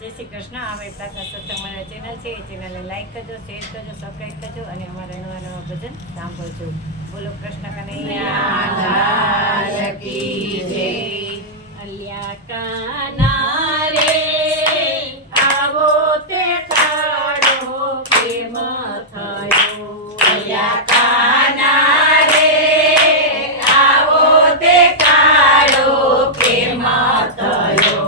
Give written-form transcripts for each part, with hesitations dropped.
જય શ્રી કૃષ્ણ. અમારી પ્રાર્થના સત્સંગ મારા ચેનલ છે, એ ચેનલને લાઈક કરજો, શેર કરજો, સબસ્ક્રાઈબ કરજો અને અમારા નવા નવા ભજન સાંભળજો. બોલો કૃષ્ણ કનૈયા કી જય. અલ્યા કાના રે આવો તે કાળો પ્રેમ થયો. અલ્યા કાના રે આવો તે કાળો પ્રેમ થયો.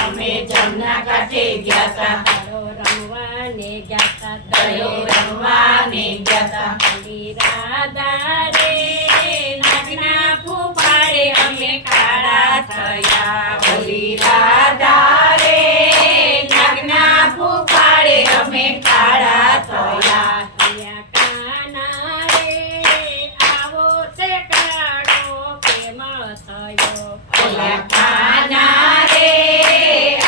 અમે જમના કાંઠે ગયા તા, રમવાને ગયા તા. રાધા રે નાગના ફૂફાડે અમે કાળા થયા. ઓલી રાધા રે નાગના ફૂફાડે અમે કાળા થયા. કાના રે આવો તે કાળો પ્રેમ થયો. ઓલા કાના રે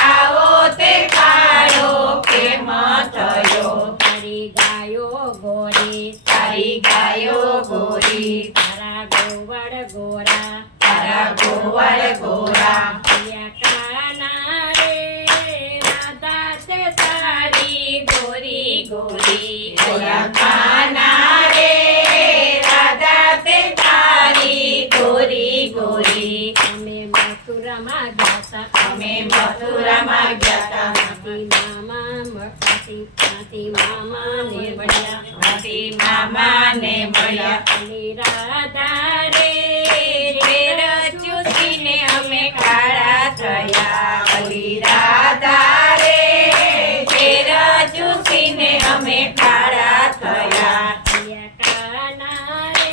આવો તે કાળો પ્રેમ થયો. તારી ગાયો ગોરી, તારી ગાયો ગોરી, તારા ગોવડ ગોરા, તારા ગોવળ ગોરા. કાના રે રાધા તે તારી ગોરી ગોરી. ઓલા કાના રે રાધા તે તારી ગોરી ગોરી. અમે મથુરામાં ગયા તા, અમે મથુરામાં ગયા તા. મામાને મળ્યા, માસી મામાને મળ્યા. અલી રાધા રે ઘેર ચૂસીને અમે કાળા થયા. ઓલી રાધા રે ઘેર ચૂસીને અમે કાળા થયા. કાના રે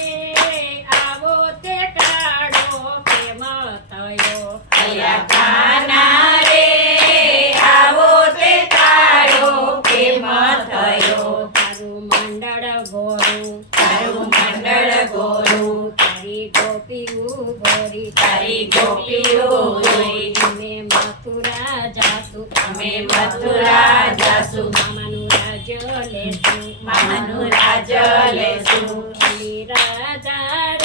આવો તે કાળો પ્રેમ થયો. અલ્યા કાના રે આવો તે કાળો પ્રેમ થયો. તારું મંડળ ગોરું, તારું મંડળ ગોરું, તારી ગોપીઓ ગોરી, તારી ગોપીઓ ગોરી. અમે મથુરા જાસુ, અમે મથુરા જાસુ, મામાનું રાજ્ય લેશું, મામાનું રાજ લેશું. અલી રાધા